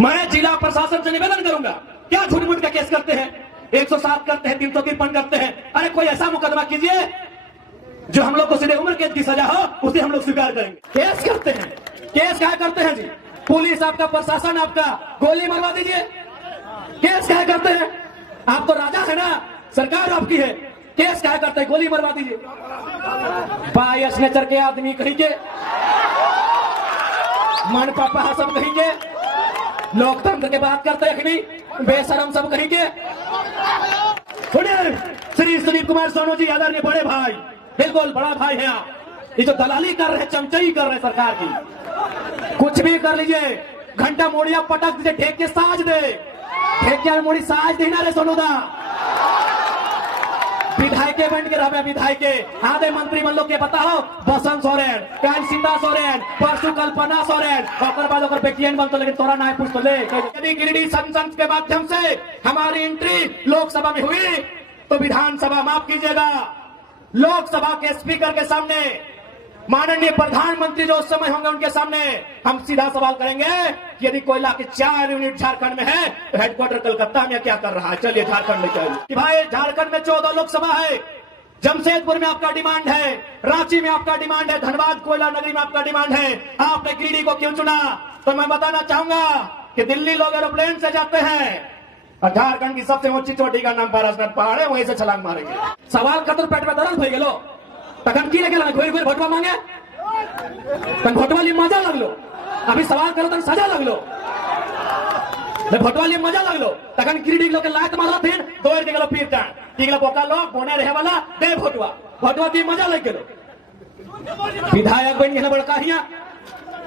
मैं जिला प्रशासन से निवेदन करूंगा, क्या झूठ मूठ का केस करते हैं, 107 करते हैं, 353 करते हैं। अरे कोई ऐसा मुकदमा कीजिए जो हम लोग को सीधे उम्र कैद की सजा हो, उसे हम लोग स्वीकार करेंगे। केस करते हैं, केस क्या करते हैं जी? पुलिस आपका, प्रशासन आपका, गोली मरवा दीजिए। केस क्या करते हैं? आप तो राजा है ना, सरकार आपकी है, केस क्या करते हैं? गोली मरवा दीजिए। बायस नेचर के आदमी कहीं के, मन पापा सब कहीं के, लोकतंत्र के बात करते हैं कि नहीं, बेशरम सब कहीं के। श्री सुदीप कुमार सोनू जी आदरणीय बड़े भाई, बिल्कुल बड़ा भाई है आप। ये जो दलाली कर रहे हैं, चमचई कर रहे हैं सरकार की, कुछ भी कर लीजिए, घंटा मोड़िया पटक दीजिए, ठेके साज दे, ठेके मोड़ी साज देना रे सोनूदा। विधायक बन के रहे, विधायक आधे मंत्री मन लोग के बताओ, बसंत सोरेन, कल सीता सोरेन, परसों कल्पना सोरेन, और बाद बेटियन बन तो, लेकिन तोरा ना पूछ तो ले। यदि गिरिडीह संसद के माध्यम से हमारी एंट्री लोकसभा में हुई तो विधानसभा, माफ कीजिएगा, लोकसभा के स्पीकर के सामने, माननीय प्रधानमंत्री जो उस समय होंगे उनके सामने हम सीधा सवाल करेंगे कि यदि कोयला की 4 यूनिट झारखंड में है तो हेडक्वार्टर कलकत्ता में क्या कर रहा है? चलिए झारखंड में चाहिए कि भाई झारखंड में 14 लोकसभा है, जमशेदपुर में आपका डिमांड है, रांची में आपका डिमांड है, धनबाद कोयला नगरी में आपका डिमांड है, आपने गिरिडीह को क्यों चुना? तो मैं बताना चाहूंगा कि दिल्ली लोग एरोप्लेन से जाते हैं और झारखंड की सबसे ऊंची चोटी का नाम पारसनाथ पहाड़ है, वहीं से छलांग मारेंगे। सवाल खतर पेट में दर्द हो गेलो तखन की लगे घोर घोर भोटवा मांगे, तन भोटवा लिए मजा लगलो, अभी सवाल करो तन सजा लगलो, भोटवा लिए मजा लगलो, तखन गिरिडीह लोग के लात मारला, फिर दौड़ के गेलो, पीर टाण ठीक ला बोका लोग बोने रहे वाला दे भोटवा, भोटवा की मजा लग गेलो। विधायक बन गए बड़का हिया,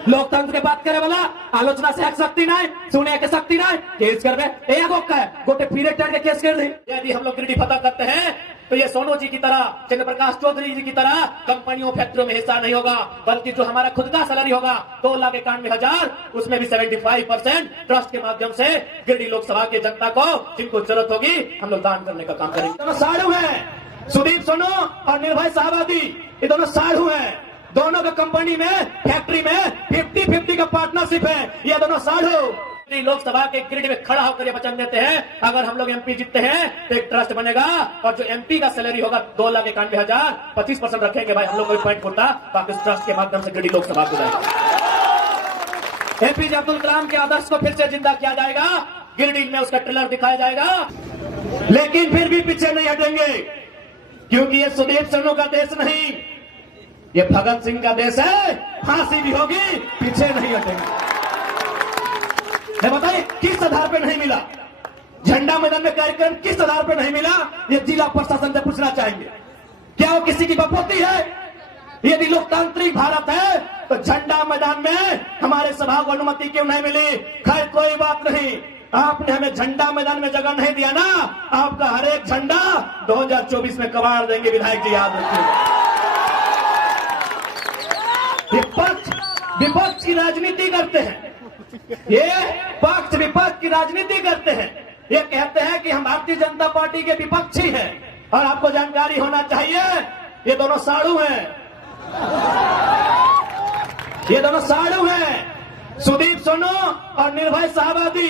लोकतंत्र के बात करे वाला, आलोचना से हक सकती नहीं, सुने के सकती नहीं, केस करवे एगो का गोटे फिरे टाइम के केस कर दे। यदि हम लोग गिरिडीह फतह करते हैं तो ये सोनू जी की तरह, चंद्र प्रकाश चौधरी जी की तरह कंपनियों फैक्ट्रियों में हिस्सा नहीं होगा, बल्कि जो हमारा खुद का सैलरी होगा 2,91,000, उसमें भी 75% ट्रस्ट के माध्यम से गिरिडीह लोकसभा की जनता को जिनको जरूरत होगी हम लोग दान करने का काम करेंगे। दोनों साढ़ू हैं, सुदीप सोनू और निर्भय साहबादी, ये दोनों साढ़ू हैं, दोनों का कंपनी में, फैक्ट्री में 50-50 का पार्टनरशिप है, ये दोनों साढ़ू। लोकसभा के गिरिडीह में खड़ा होकर ये वचन देते हैं अगर हम लोग एमपी जीतते हैं तो एक ट्रस्ट बनेगा और जो एमपी का सैलरी होगा 2,91,000, 25% रखेंगे भाई हम लोग, कोई पॉइंट होता बाकी ट्रस्ट के माध्यम से गिरिडीह लोकसभा को जाएगा। एपीजे अब्दुल कलाम के आदर्श को फिर से जिंदा किया जाएगा, गिरिडीह में उसका ट्रेलर दिखाया जाएगा, लेकिन फिर भी पीछे नहीं हटेंगे, क्योंकि ये सुदीप सोनू का देश नहीं, ये भगत सिंह का देश है, फांसी भी होगी, पीछे नहीं हटेंगे। बताइए किस आधार पे नहीं मिला झंडा मैदान में कार्यक्रम, किस आधार पे नहीं मिला? ये जिला प्रशासन से पूछना चाहेंगे। क्या वो किसी की बपोती है? यदि लोकतांत्रिक भारत है तो झंडा मैदान में हमारे सभा को अनुमति क्यों नहीं मिली? खैर कोई बात नहीं, आपने हमें झंडा मैदान में जगह नहीं दिया ना, आपका हर एक झंडा 2024 में कबाड़ देंगे, विधायक जी याद रखिएगा। विपक्ष की राजनीति करते हैं, ये पक्ष विपक्ष की राजनीति करते हैं, ये कहते हैं कि हम भारतीय जनता पार्टी के विपक्षी हैं, और आपको जानकारी होना चाहिए ये दोनों साड़ू हैं, ये दोनों साड़ू हैं, सुदीप सोनू और निर्भय साहबादी,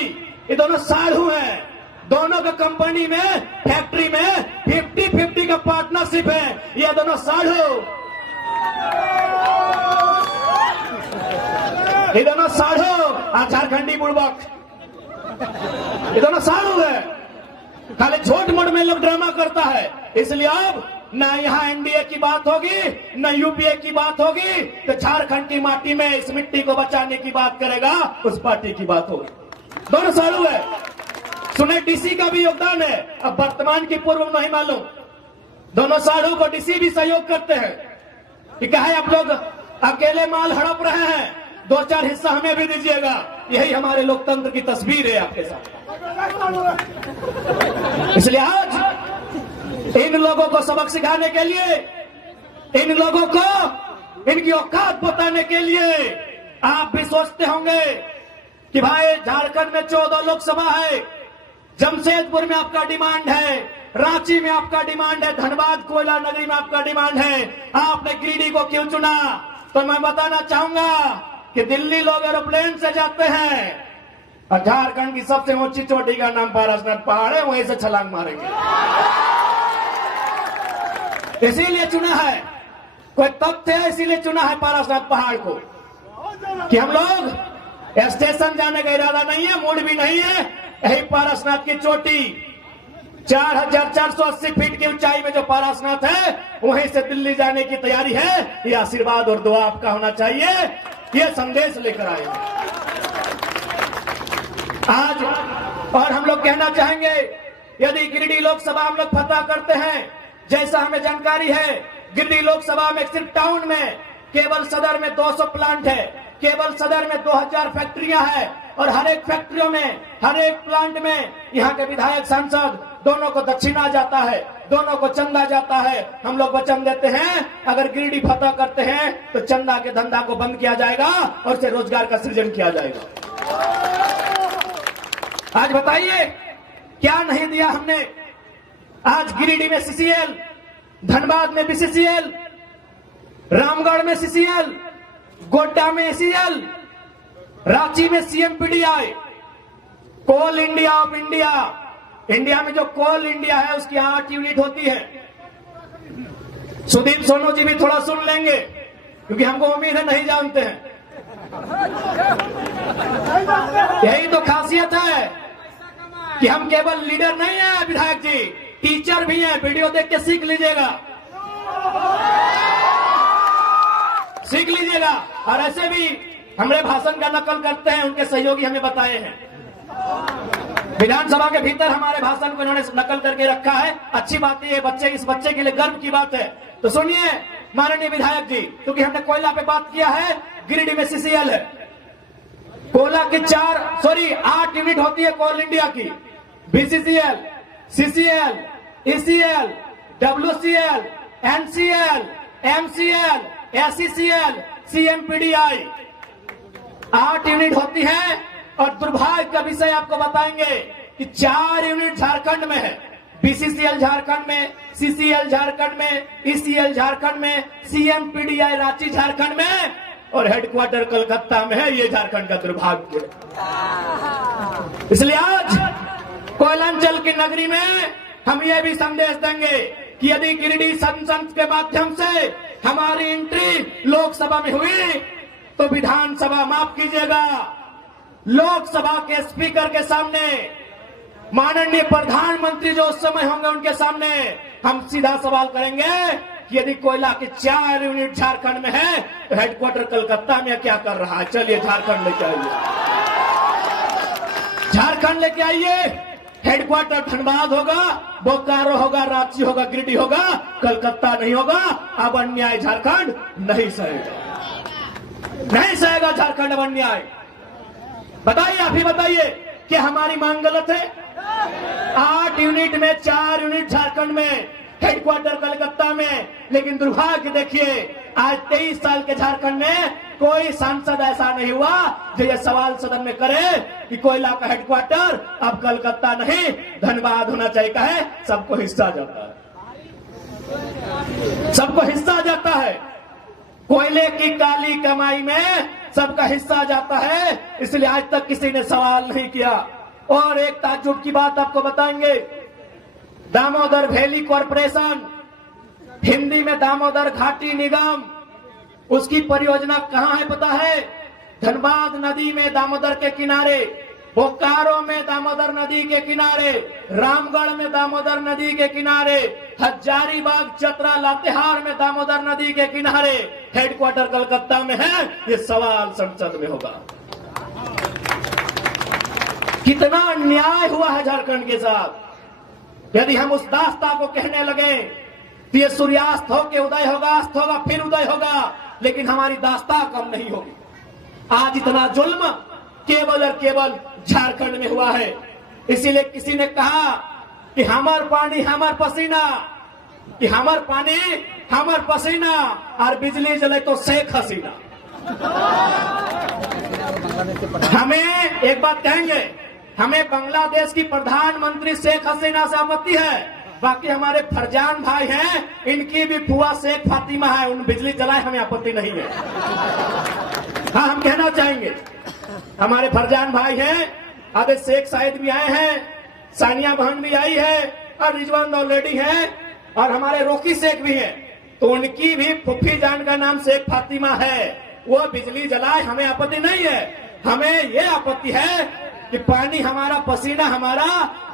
ये दोनों साड़ू हैं, दोनों का कंपनी में, फैक्ट्री में 50-50 का पार्टनरशिप है, ये दोनों साड़ू, ये दोनों साढ़ू और झारखंडी बुड़बक, ये दोनों साढ़ू है, खाली झूठ मूठ में लोग ड्रामा करता है, इसलिए अब ना यहाँ एनडीए की बात होगी न यूपीए की बात होगी, तो झारखंड की माटी में इस मिट्टी को बचाने की बात करेगा, उस पार्टी की बात होगी। दोनों साढ़ू है, सुने डीसी का भी योगदान है, अब वर्तमान की पूर्व नहीं मालूम, दोनों साढ़ू को डीसी भी सहयोग करते हैं कि कहे आप लोग अकेले माल हड़प रहे हैं, 2-4 हिस्सा हमें भी दीजिएगा, यही हमारे लोकतंत्र की तस्वीर है आपके साथ। इसलिए आज इन लोगों को सबक सिखाने के लिए, इन लोगों को इनकी औकात बताने के लिए, आप भी सोचते होंगे कि भाई झारखंड में 14 लोकसभा है, जमशेदपुर में आपका डिमांड है, रांची में आपका डिमांड है, धनबाद कोयला नगरी में आपका डिमांड है, आपने गिरिडीह को क्यों चुना? तो मैं बताना चाहूंगा कि दिल्ली लोग एरोप्लेन से जाते हैं, और झारखंड की सबसे ऊंची चोटी का नाम पारसनाथ पहाड़ है, वहीं से छलांग मारेंगे। इसीलिए चुना है, कोई तथ्य है इसीलिए चुना है पारसनाथ पहाड़ को, कि हम लोग स्टेशन जाने का इरादा नहीं है, मूड भी नहीं है। यही पारसनाथ की चोटी 4480 फीट की ऊंचाई में जो पारसनाथ है, वहीं से दिल्ली जाने की तैयारी है। ये आशीर्वाद और दुआ आपका होना चाहिए, ये संदेश लेकर आए आज। और हम लोग कहना चाहेंगे, यदि गिरिडीह लोकसभा हम लोग फतह करते हैं, जैसा हमें जानकारी है, गिरिडीह लोकसभा में सिर्फ टाउन में केवल सदर में 200 प्लांट है, केवल सदर में 2000 फैक्ट्रियां हैं, और हर एक फैक्ट्रियों में, हर एक प्लांट में यहाँ के विधायक सांसद दोनों को दक्षिणा जाता है, दोनों को चंदा जाता है। हम लोग वचन देते हैं, अगर गिरिडीह फतह करते हैं तो चंदा के धंधा को बंद किया जाएगा और उसे रोजगार का सृजन किया जाएगा। आज बताइए क्या नहीं दिया हमने। आज गिरिडीह में सीसीएल, धनबाद में बीसीसीएल, रामगढ़ में सीसीएल, गोड्डा में एसीएल, रांची में CMPDI, coal India of India. India में जो कोल इंडिया है उसकी 8 यूनिट होती है। सुदीप सोनू जी भी थोड़ा सुन लेंगे, क्योंकि हमको उम्मीद है नहीं जानते हैं। यही तो खासियत है कि हम केवल लीडर नहीं है विधायक जी, टीचर भी हैं। वीडियो देख के सीख लीजिएगा, सीख लीजिएगा। और ऐसे भी हमारे भाषण का नकल करते हैं, उनके सहयोगी हमें बताए हैं। विधानसभा के भीतर हमारे भाषण को इन्होंने नकल करके रखा है। अच्छी बात है, बच्चे, इस बच्चे के लिए गर्व की बात है। तो सुनिए माननीय विधायक जी, क्योंकि हमने कोयला पे बात किया है, गिरिडीह में सीसीएल है। कोयला की 8 यूनिट होती है कोल इंडिया की। BCCL, CCL, ECL, WCL, NCL, MCL, SECL, CMPDI 8 unit होती है। और दुर्भाग्य का विषय आपको बताएंगे कि 4 यूनिट झारखंड में है। बीसीसीएल झारखंड में, सीसीएल झारखंड में, ईसीएल झारखंड में, सीएमपीडीआई रांची झारखंड में, और हेडक्वार्टर कलकत्ता में है। ये झारखंड का दुर्भाग्य है। इसलिए आज कोयलांचल की नगरी में हम ये भी संदेश देंगे कि यदि गिरिडीह संसद के माध्यम से हमारी एंट्री लोकसभा में हुई तो विधानसभा, माफ कीजिएगा, लोकसभा के स्पीकर के सामने, माननीय प्रधानमंत्री जो उस समय होंगे उनके सामने हम सीधा सवाल करेंगे कि यदि कोयला की 4 यूनिट झारखंड में है तो हेडक्वार्टर कलकत्ता में क्या कर रहा है। चलिए झारखंड लेके आइए, झारखंड लेके आइए। हेडक्वार्टर धनबाद होगा, बोकारो होगा, रांची होगा, गिरिडीह होगा, कलकत्ता नहीं होगा। अब अन्याय झारखंड नहीं सहेगा, नहीं सहेगा झारखंड अब अन्याय। बताइए, आप ही बताइए कि हमारी मांग गलत है? 8 यूनिट में 4 यूनिट झारखंड में, हेडक्वार्टर कलकत्ता में। लेकिन दुर्भाग्य देखिए, आज 23 साल के झारखंड में कोई सांसद ऐसा नहीं हुआ जो ये सवाल सदन में करे कि कोयला का हेडक्वार्टर अब कलकत्ता नहीं धनबाद होना चाहिए। कहे सबको हिस्सा जाता है, सबको हिस्सा जाता है। कोयले की काली कमाई में सबका हिस्सा जाता है, इसलिए आज तक किसी ने सवाल नहीं किया। और एक ताज्जुब की बात आपको बताएंगे, दामोदर वैली कॉरपोरेशन, हिंदी में दामोदर घाटी निगम, उसकी परियोजना कहां है पता है? धनबाद नदी में दामोदर के किनारे, बोकारो में दामोदर नदी के किनारे, रामगढ़ में दामोदर नदी के किनारे, हजारीबाग, चतरा, लातेहार में दामोदर नदी के किनारे। हेडक्वार्टर कलकत्ता में है। ये सवाल संसद में होगा। कितना अन्याय हुआ है झारखंड के साथ। यदि हम उस दास्ता को कहने लगे तो ये सूर्यास्त होके उदय होगा, अस्त होगा, फिर उदय होगा, लेकिन हमारी दास्ता कम नहीं होगी। आज इतना जुल्म केवल और केवल झारखंड में हुआ है। इसीलिए किसी ने कहा कि हमार पानी हमार पसीना, कि हमार पानी हमार पसीना, और बिजली जले तो शेख हसीना। हमें एक बात कहेंगे, हमें बांग्लादेश की प्रधानमंत्री शेख हसीना से आपत्ति है। बाकी हमारे फरजान भाई हैं, इनकी भी फुआ शेख फातिमा है, उन बिजली जलाए, हमें आपत्ति नहीं है। हाँ, हम कहना चाहेंगे, हमारे फरजान भाई हैं, आधे शेख साहिद भी आए हैं, सानिया बहन भी आई है और रिजवान ऑलरेडी है और हमारे रोकी शेख भी है। तो उनकी भी फुफ्फी जान का नाम शेख फातिमा है। वो बिजली जलाए, हमें आपत्ति नहीं है। हमें ये आपत्ति है कि पानी हमारा, पसीना हमारा,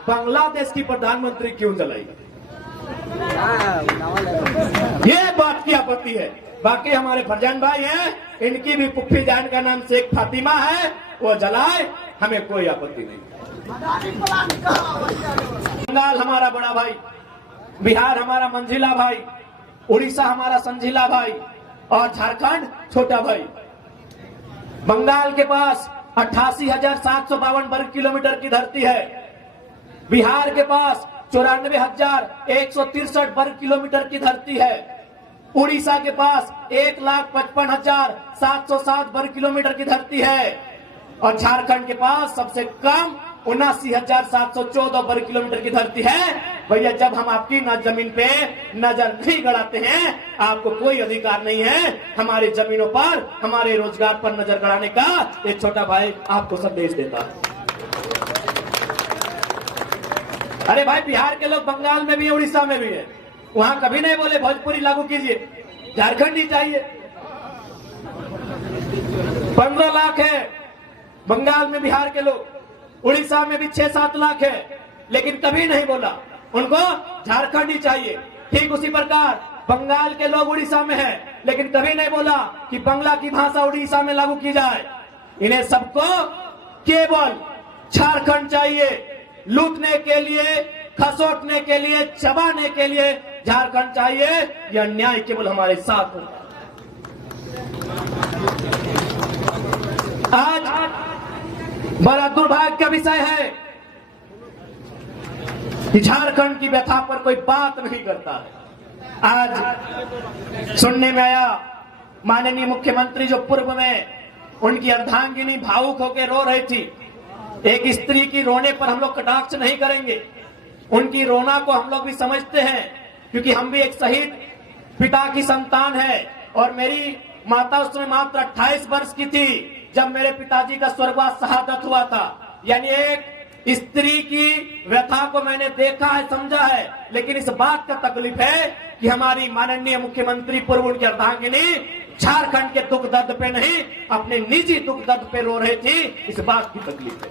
बांग्लादेश की प्रधानमंत्री क्यों जलाएगी, ये बात की आपत्ति है। बाकी हमारे फरजान भाई हैं, इनकी भी फुफ्फी जान का नाम शेख फातिमा है, वो जलाए, हमें कोई आपत्ति नहीं। बंगाल हमारा बड़ा भाई, बिहार हमारा मंझिला भाई, उड़ीसा हमारा संझिला भाई और झारखंड छोटा भाई। बंगाल के पास 88,752 वर्ग किलोमीटर की धरती है। बिहार के पास 94,163 वर्ग किलोमीटर की धरती है। उड़ीसा के पास 1,55,707 वर्ग किलोमीटर की धरती है और झारखंड के पास सबसे कम 79,714 वर्ग किलोमीटर की धरती है। भैया, जब हम आपकी जमीन पे नजर नहीं गड़ाते हैं, आपको कोई अधिकार नहीं है हमारी जमीनों पर, हमारे रोजगार पर नजर गड़ाने का। एक छोटा भाई आपको संदेश देता है। अरे भाई, बिहार के लोग बंगाल में भी है, उड़ीसा में भी है, वहां कभी नहीं बोले भोजपुरी लागू कीजिए, झारखंड ही चाहिए। 15 लाख है बंगाल में बिहार के लोग, उड़ीसा में भी 6-7 लाख है, लेकिन कभी नहीं बोला उनको झारखंड ही चाहिए। ठीक उसी प्रकार बंगाल के लोग उड़ीसा में हैं, लेकिन कभी नहीं बोला कि बांग्ला की भाषा उड़ीसा में लागू की जाए। इन्हें सबको केवल झारखंड चाहिए। लूटने के लिए, खसोटने के लिए, चबाने के लिए झारखंड चाहिए। यह अन्याय केवल हमारे साथ होगा। आज बड़ा दुर्भाग्य का विषय है कि झारखंड की व्यथा पर कोई बात नहीं करता है। आज सुनने में आया माननीय मुख्यमंत्री जो पूर्व में उनकी अर्धांगिनी भावुक होकर रो रही थी। एक स्त्री की रोने पर हम लोग कटाक्ष नहीं करेंगे, उनकी रोना को हम लोग भी समझते हैं, क्योंकि हम भी एक शहीद पिता की संतान है। और मेरी माता उसमें मात्र 28 वर्ष की थी जब मेरे पिताजी का स्वर्गवास शहादत हुआ था। यानी एक स्त्री की व्यथा को मैंने देखा है, समझा है, लेकिन इस बात का तकलीफ है कि हमारी माननीय मुख्यमंत्री पूर्व उनकी अर्धांगिनी झारखंड के दुख दर्द पे नहीं, अपने निजी दुख दर्द पे रो रही थी। इस बात की तकलीफ है।